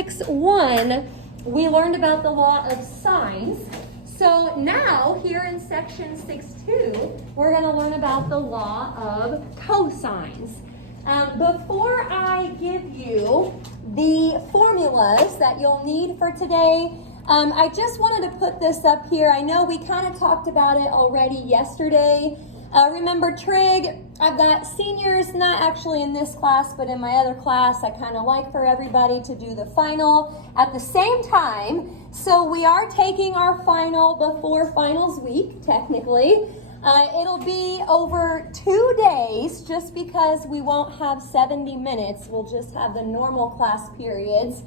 6.1, we learned about the law of sines. So now, here in section 6.2, we're going to learn about the law of cosines. Before I give you the formulas that you'll need for today, I just wanted to put this up here. I know we kind of talked about it already yesterday. Remember Trig? I've got seniors, not actually in this class, but in my other class. I kind of like for everybody to do the final at the same time. So we are taking our final before finals week, technically. It'll be over 2 days just because we won't have 70 minutes. We'll just have the normal class periods.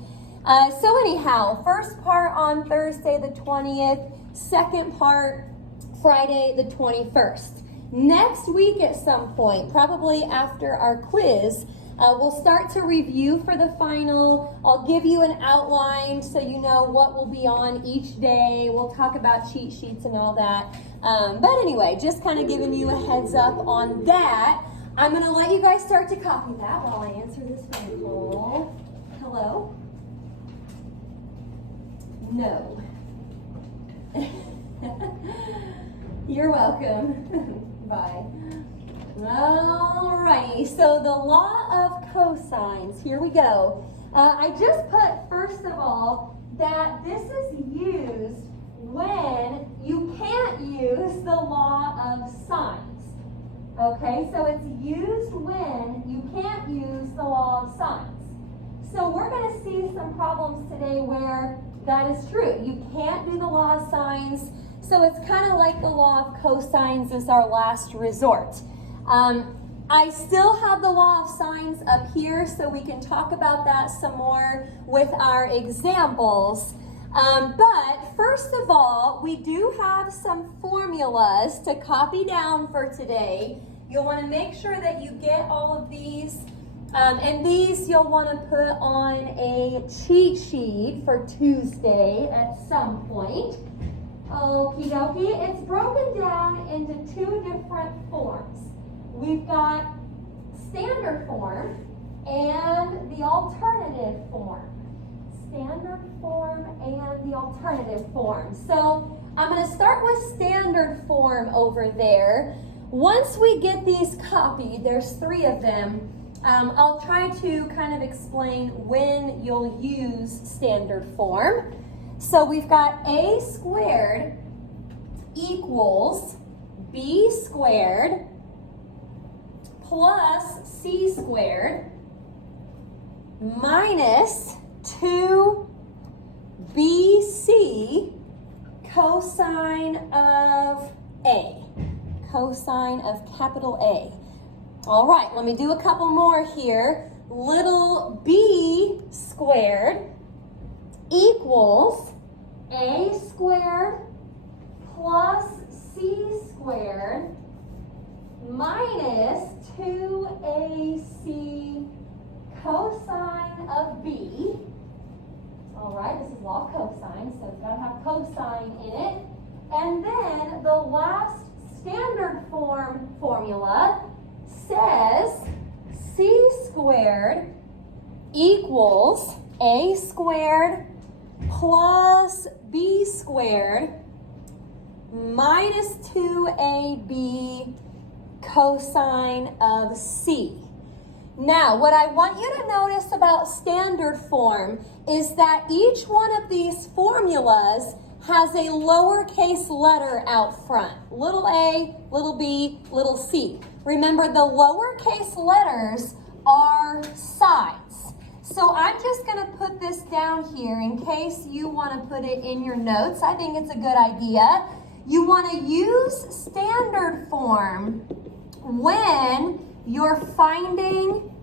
So anyhow, first part on Thursday the 20th, second part Friday the 21st. Next week at some point, probably after our quiz, we'll start to review for the final. I'll give you an outline so you know what will be on each day. We'll talk about cheat sheets and all that. But anyway, just kind of giving you a heads up on that. I'm going to let you guys start to copy that while I answer this phone call. Hello? No. You're welcome. Bye. Alrighty, so the law of cosines, here we go. I just put, first of all, that this is used when you can't use the law of sines. Okay, so it's used when you can't use the law of sines. So we're going to see some problems today where that is true. You can't do the law of sines. So it's kind of like the law of cosines is our last resort. I still have the law of sines up here so we can talk about that some more with our examples. But first of all, we do have some formulas to copy down for today. You'll want to make sure that you get all of these. And these you'll want to put on a cheat sheet for Tuesday at some point. Okie dokie, it's broken down into two different forms. We've got standard form and the alternative form. Standard form and the alternative form. So I'm going to start with standard form over there. Once we get these copied, there's 3 of them, I'll try to kind of explain when you'll use standard form. So we've got a squared equals b squared plus c squared minus 2bc cosine of a. Cosine of capital A. All right, let me do a couple more here. Little b squared equals a squared plus c squared minus 2ac cosine of b. All right, this is law of cosine, so it's got to have cosine in it. And then the last standard form formula says c squared equals a squared plus b squared minus 2ab cosine of c. Now, what I want you to notice about standard form is that each one of these formulas has a lowercase letter out front. Little a, little b, little c. Remember, the lowercase letters are sides. So I'm just going to put this down here in case you want to put it in your notes. I think it's a good idea. You want to use standard form when you're finding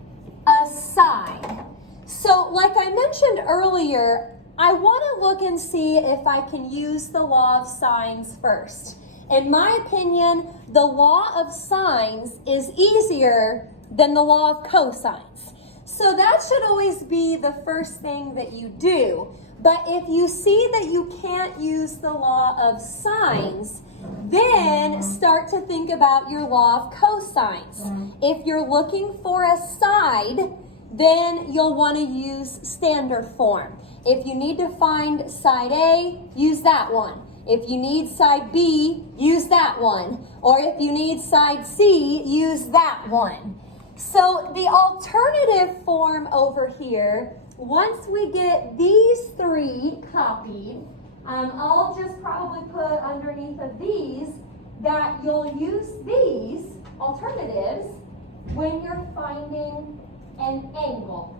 a sine. So like I mentioned earlier, I want to look and see if I can use the law of sines first. In my opinion, the law of sines is easier than the law of cosines. So that should always be the first thing that you do. But if you see that you can't use the law of sines, then start to think about your law of cosines. If you're looking for a side, then you'll want to use standard form. If you need to find side A, use that one. If you need side B, use that one. Or if you need side C, use that one. So the alternative form over here, once we get these three copied, I'll just probably put underneath of these that you'll use these alternatives when you're finding an angle.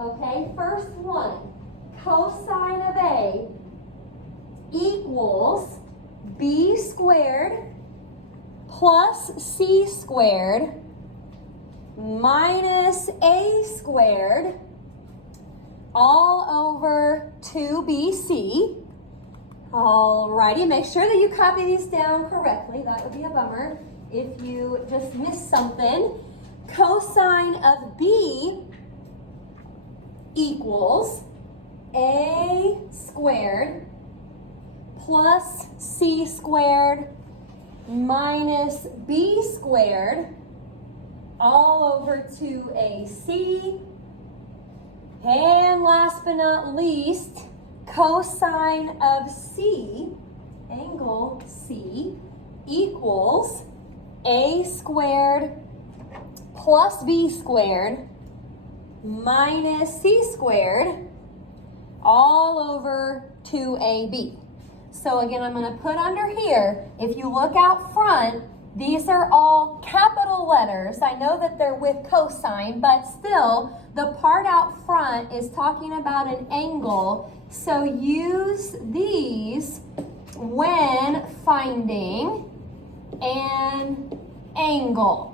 Okay, first one, cosine of A equals B squared plus C squared minus A squared all over 2BC. Alrighty, make sure that you copy these down correctly. That would be a bummer if you just missed something. Cosine of B equals A squared plus C squared minus B squared all over 2AC. And last but not least, cosine of C, angle C, equals A squared plus B squared minus C squared all over 2AB. So again, I'm going to put under here, if you look out front, these are all capital letters. I know that they're with cosine, but still, the part out front is talking about an angle. So use these when finding an angle.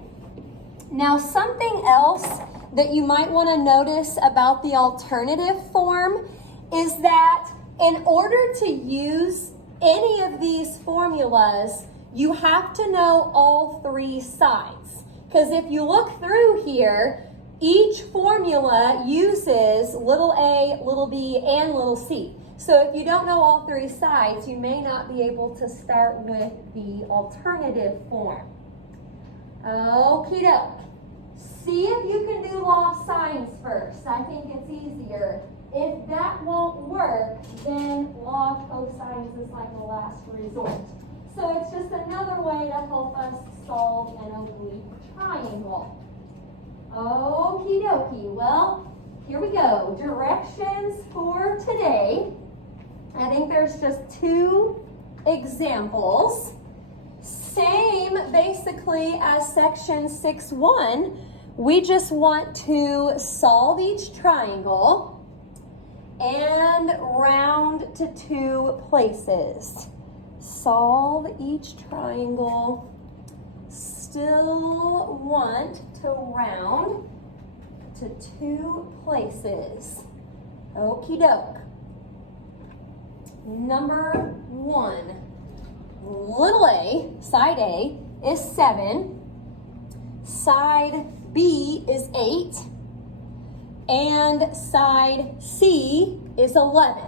Now, something else that you might want to notice about the alternative form is that in order to use any of these formulas, you have to know all three sides. Because if you look through here, each formula uses little a, little b, and little c. So if you don't know all three sides, you may not be able to start with the alternative form. Okie doke. See if you can do law of sines first. I think it's easier. If that won't work, then law of cosines is like the last resort. So it's just another way to help us solve an oblique triangle. Okie dokie. Well, here we go. Directions for today. I think there's just two examples. Same basically as section 6.1. We just want to solve each triangle and round to two places. Solve each triangle. Still want to round to two places. Okie doke. Number one. Little a, side A, is 7. Side B is 8. And side C is 11.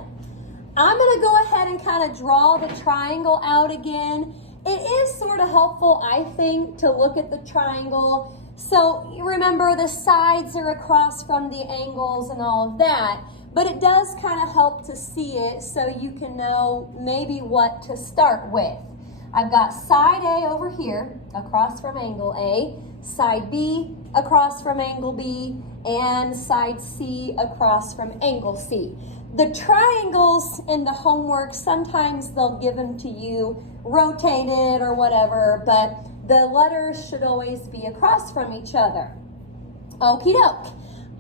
I'm going to go ahead and kind of draw the triangle out again. It is sort of helpful, I think, to look at the triangle. So remember, the sides are across from the angles and all of that. But it does kind of help to see it so you can know maybe what to start with. I've got side A over here, across from angle A, side B across from angle B, and side C across from angle C. The triangles in the homework, sometimes they'll give them to you rotated or whatever, but the letters should always be across from each other. Okie doke.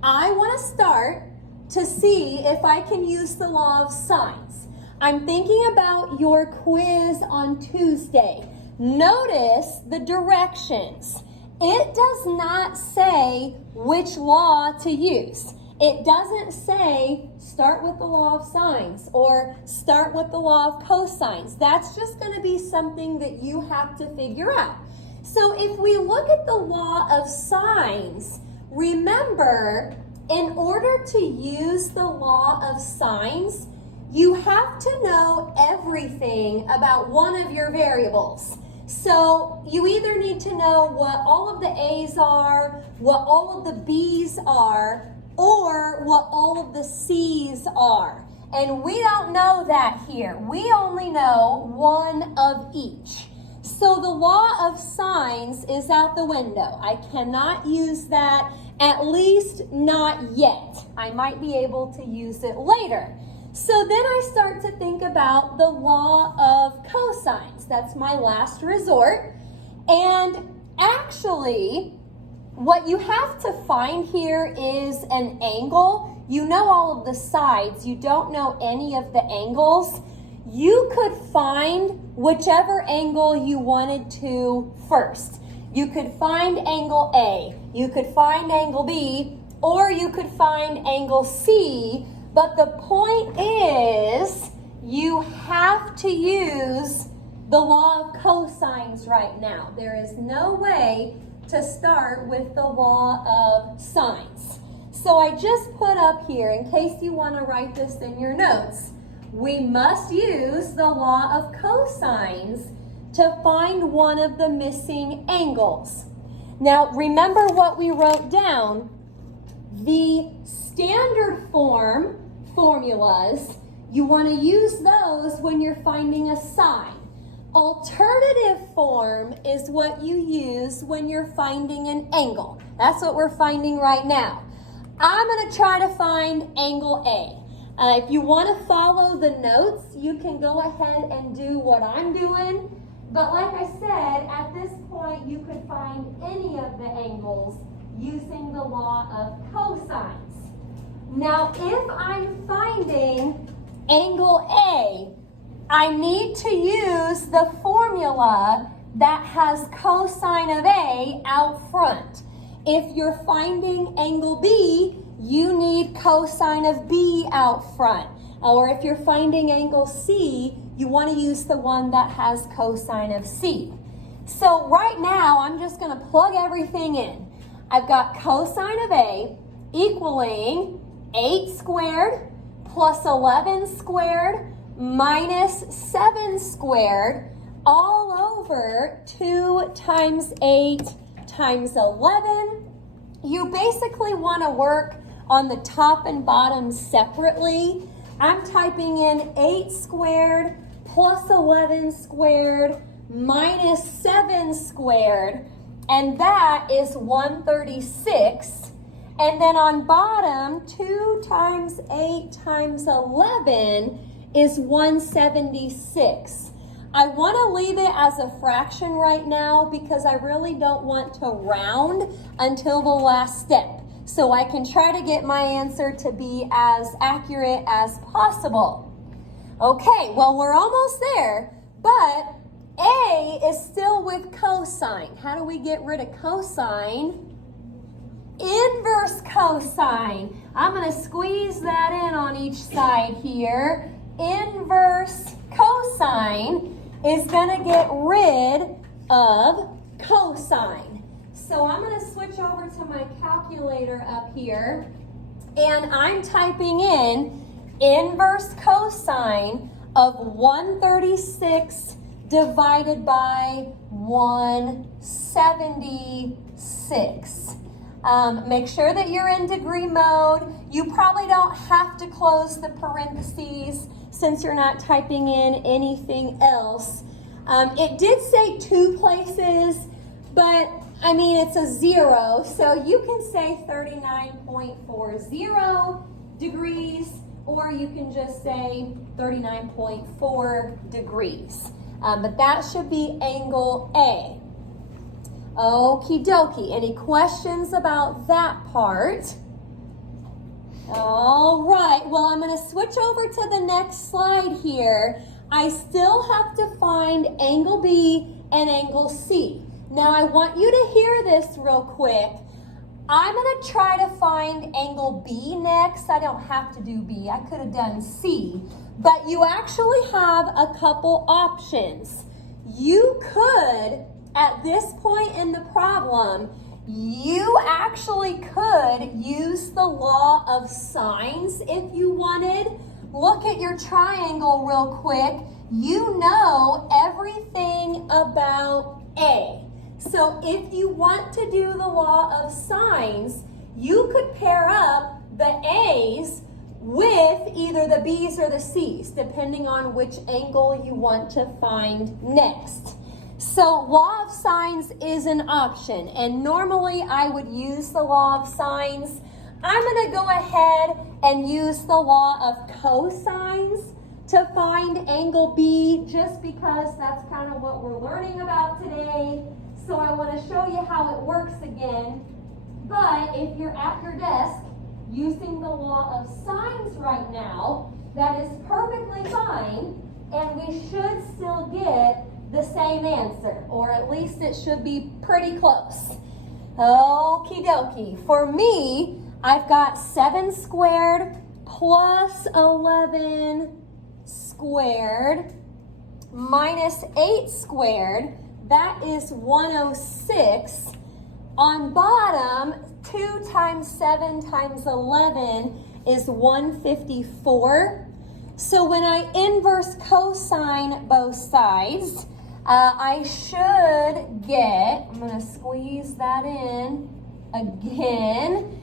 I want to start to see if I can use the law of sines. I'm thinking about your quiz on Tuesday. Notice the directions. It does not say which law to use. It doesn't say start with the law of sines or start with the law of cosines. That's just going to be something that you have to figure out. So if we look at the law of sines, remember, in order to use the law of sines, you have to know everything about one of your variables. So you either need to know what all of the A's are, what all of the B's are, or what all of the C's are. And we don't know that here. We only know one of each. So the law of signs is out the window. I cannot use that, at least not yet. I might be able to use it later. So then I start to think about the law of cosines. That's my last resort. And actually, what you have to find here is an angle. You know all of the sides. You don't know any of the angles. You could find whichever angle you wanted to first. You could find angle A, you could find angle B, or you could find angle C, but the point is you have to use the law of cosines right now. There is no way to start with the law of sines. So I just put up here, in case you want to write this in your notes, we must use the law of cosines to find one of the missing angles. Now, remember what we wrote down. The standard form formulas, you want to use those when you're finding a sine. Alternative form is what you use when you're finding an angle. That's what we're finding right now. I'm going to try to find angle A. If you want to follow the notes, you can go ahead and do what I'm doing. But like I said, at this point, you could find any of the angles using the law of cosines. Now, if I'm finding angle A, I need to use the formula that has cosine of A out front. If you're finding angle B, you need cosine of B out front. Or if you're finding angle C, you want to use the one that has cosine of C. So right now, I'm just going to plug everything in. I've got cosine of A equaling 8 squared plus 11 squared minus 7 squared all over 2 times 8 times 11. You basically want to work on the top and bottom separately. I'm typing in 8 squared plus 11 squared minus 7 squared, and that is 136. And then on bottom, 2 times 8 times 11 is 176. I want to leave it as a fraction right now because I really don't want to round until the last step, so I can try to get my answer to be as accurate as possible. Okay, well, we're almost there, but A is still with cosine. How do we get rid of cosine? Inverse cosine. I'm going to squeeze that in on each side here. Inverse cosine is going to get rid of cosine. So I'm going to switch over to my calculator up here, and I'm typing in inverse cosine of 136 divided by 176. Make sure that you're in degree mode. You probably don't have to close the parentheses since you're not typing in anything else. It did say 2 places, but I mean, it's a 0, so you can say 39.40 degrees, or you can just say 39.4 degrees. But that should be angle A. Okie dokie. Any questions about that part? All right. Well, I'm going to switch over to the next slide here. I still have to find angle B and angle C. Now, I want you to hear this real quick. I'm going to try to find angle B next. I don't have to do B. I could have done C. But you actually have a couple options. You could, at this point in the problem, you actually could use the law of sines if you wanted. Look at your triangle real quick. You know everything about A. So if you want to do the law of sines, you could pair up the A's with either the B's or the C's, depending on which angle you want to find next. So law of sines is an option, and normally I would use the law of sines. I'm going to go ahead and use the law of cosines to find angle B, just because that's kind of what we're learning about today. So I want to show you how it works again. But if you're at your desk using the law of sines right now, that is perfectly fine, and we should still get the same answer, or at least it should be pretty close. Okie dokie. For me, I've got 7 squared plus 11 squared minus 8 squared. That is 106. On bottom, 2 times 7 times 11 is 154. So when I inverse cosine both sides, I should get, I'm going to squeeze that in again,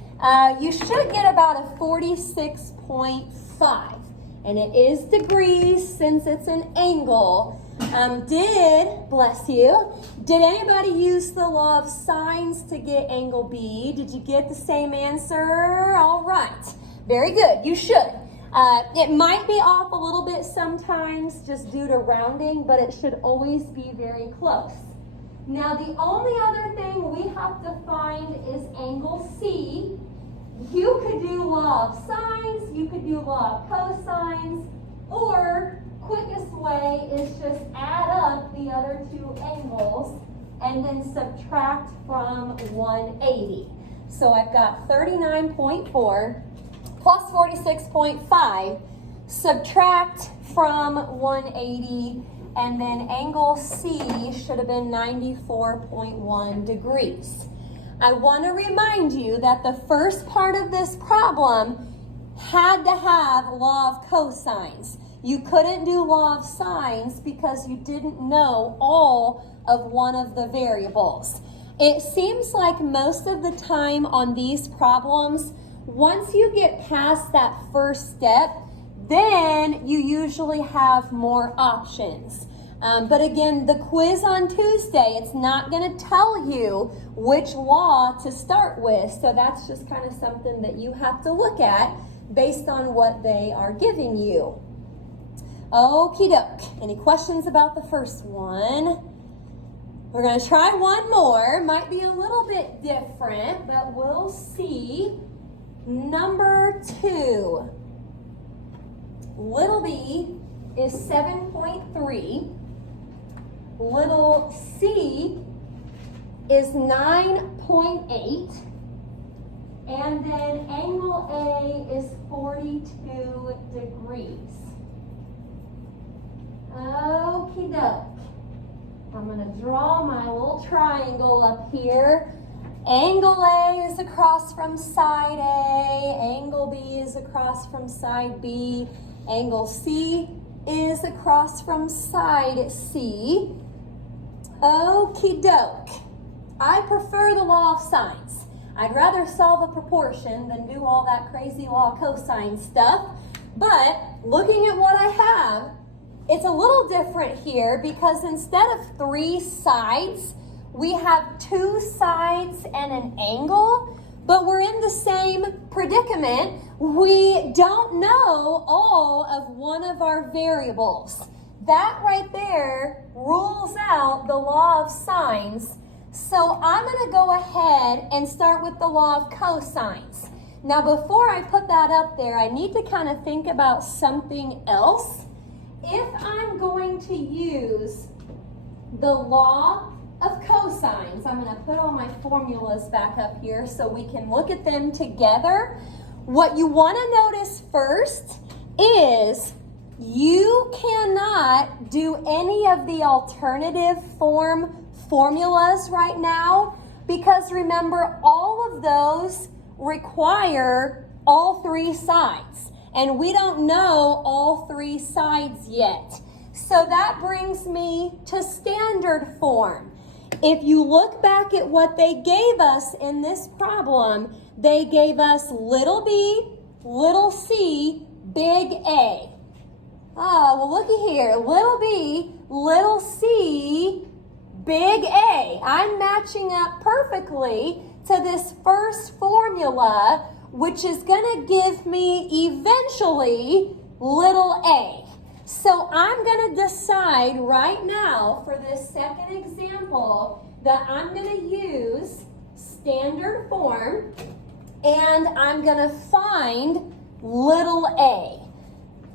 you should get about a 46.5. And it is degrees since it's an angle. Bless you, did anybody use the law of sines to get angle B? Did you get the same answer? All right, very good, you should. It might be off a little bit sometimes just due to rounding, but it should always be very close. Now the only other thing we have to find is angle C. You could do law of sines, you could do law of cosines, or quickest way is just add up the other 2 angles and then subtract from 180. So I've got 39.4 plus 46.5, subtract from 180, and then angle C should have been 94.1 degrees. I want to remind you that the first part of this problem had to have law of cosines. You couldn't do law of sines because you didn't know all of one of the variables. It seems like most of the time on these problems, once you get past that first step, then you usually have more options. But again, the quiz on Tuesday, it's not going to tell you which law to start with. So that's just kind of something that you have to look at based on what they are giving you. Okie doke. Any questions about the first one? We're going to try one more. Might be a little bit different, but we'll see. Number 2. Little b is 7.3. Little c is 9.8. And then angle A is 42 degrees. Okie doke. I'm going to draw my little triangle up here. Angle A is across from side A. Angle B is across from side B. Angle C is across from side C. Okie doke. I prefer the law of sines. I'd rather solve a proportion than do all that crazy law of cosine stuff. But looking at what I have, it's a little different here because instead of 3 sides, we have 2 sides and an angle, but we're in the same predicament. We don't know all of one of our variables. That right there rules out the law of sines. So I'm going to go ahead and start with the law of cosines. Now before I put that up there, I need to kind of think about something else. If I'm going to use the law of cosines, I'm going to put all my formulas back up here so we can look at them together. What you want to notice first is you cannot do any of the alternative formulas right now because remember, all of those require all 3 sides. And we don't know all 3 sides yet. So that brings me to standard form. If you look back at what they gave us in this problem, they gave us little b, little c, big A. Oh, well, looky here. Little b, little c, big A. I'm matching up perfectly to this first formula, which is going to give me eventually little a. So I'm going to decide right now for this second example that I'm going to use standard form and I'm going to find little a.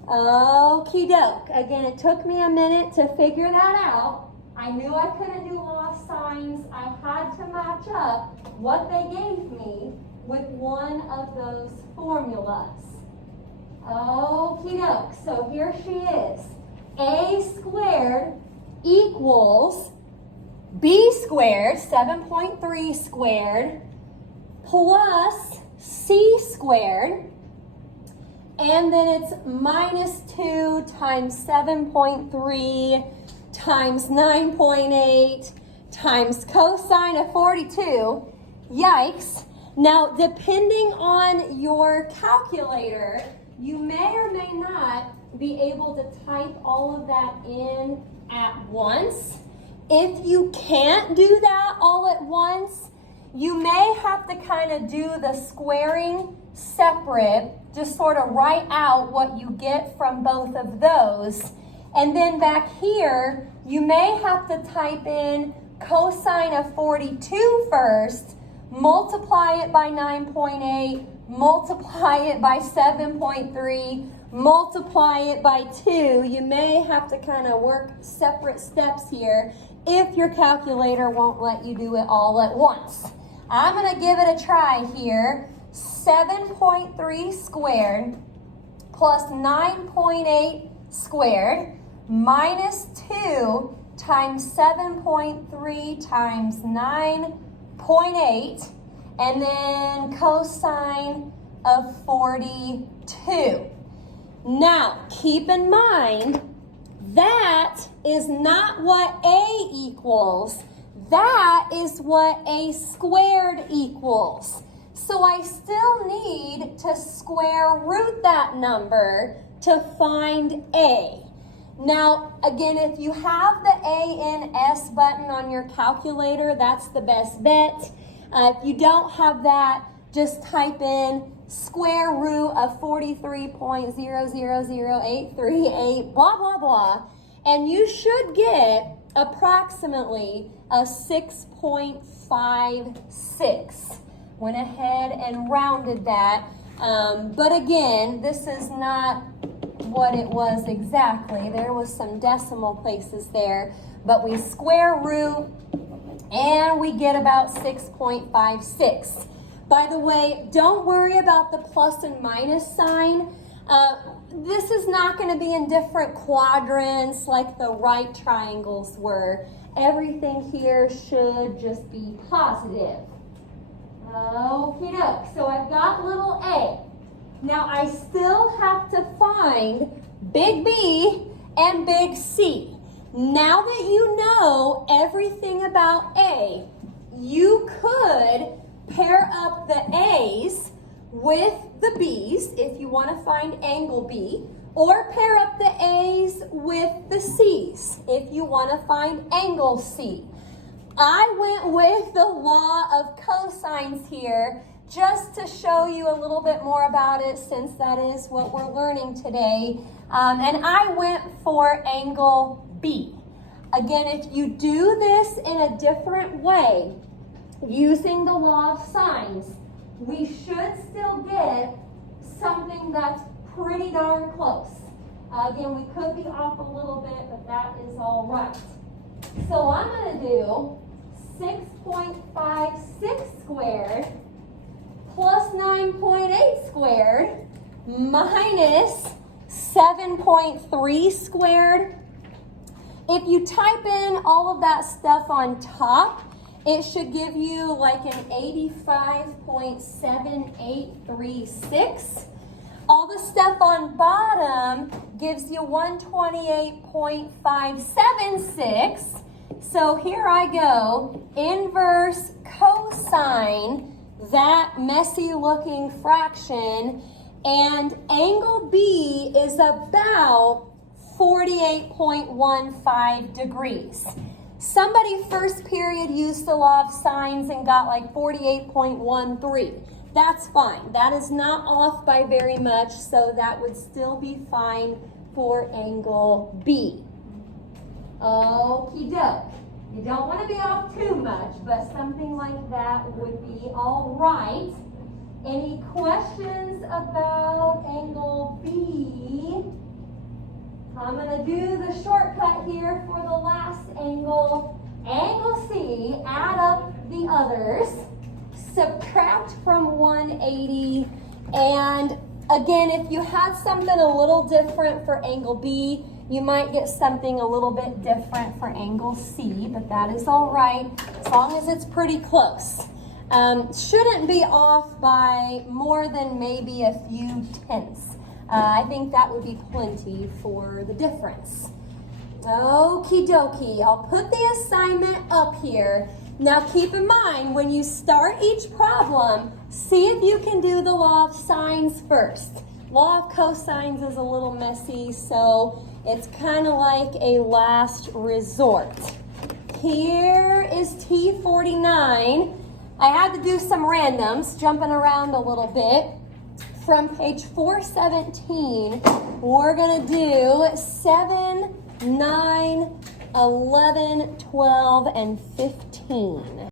Okie doke. Again, it took me a minute to figure that out. I knew I couldn't do law of signs. I had to match up what they gave me with one of those formulas. Okie doke. So here she is. A squared equals B squared, 7.3 squared, plus C squared. And then it's minus 2 times 7.3 times 9.8 times cosine of 42. Yikes. Now, depending on your calculator, you may or may not be able to type all of that in at once. If you can't do that all at once, you may have to kind of do the squaring separate, just sort of write out what you get from both of those. And then back here, you may have to type in cosine of 42 first, multiply it by 9.8, multiply it by 7.3, multiply it by 2. You may have to kind of work separate steps here if your calculator won't let you do it all at once. I'm going to give it a try here. 7.3 squared plus 9.8 squared minus 2 times 7.3 times 9.8, and then cosine of 42. Now, keep in mind, that is not what A equals. That is what A squared equals. So I still need to square root that number to find A. Now, again, if you have the A and S button on your calculator, that's the best bet. If you don't have that, just type in square root of 43.000838, blah, blah, blah, and you should get approximately a 6.56. Went ahead and rounded that, but again, this is not what it was exactly. There was some decimal places there, but we square root and we get about 6.56. By the way, don't worry about the plus and minus sign. This is not going to be in different quadrants like the right triangles were. Everything here should just be positive. Okie doke. So I've got little a. Now I still have to find big B and big C. Now that you know everything about A, you could pair up the A's with the B's if you want to find angle B, or pair up the A's with the C's if you want to find angle C. I went with the law of cosines here just to show you a little bit more about it, since that is what we're learning today. And I went for angle B. Again, if you do this in a different way, using the law of sines, we should still get something that's pretty darn close. Again, we could be off a little bit, but that is all right. So I'm going to do 6.56 squared plus 9.8 squared minus 7.3 squared. If you type in all of that stuff on top, it should give you like an 85.7836. All the stuff on bottom gives you 128.576. So here I go, inverse cosine that messy looking fraction, and angle B is about 48.15 degrees. Somebody first period used the law of sines and got like 48.13. That's fine. That is not off by very much, so that would still be fine for angle B. Okie doke. You don't want to be off too much, but something like that would be all right. Any questions about angle B? I'm going to do the shortcut here for the last angle. Angle C, add up the others, subtract from 180, and again, if you had something a little different for angle B, you might get something a little bit different for angle C, but that is all right as long as it's pretty close. Shouldn't be off by more than maybe a few tenths. I think that would be plenty for the difference. Okie dokie, I'll put the assignment up here. Now keep in mind, when you start each problem, see if you can do the law of sines first. Law of cosines is a little messy, so it's kind of like a last resort. Here is T49. I had to do some randoms, jumping around a little bit. From page 417, we're going to do 7, 9, 11, 12, and 15.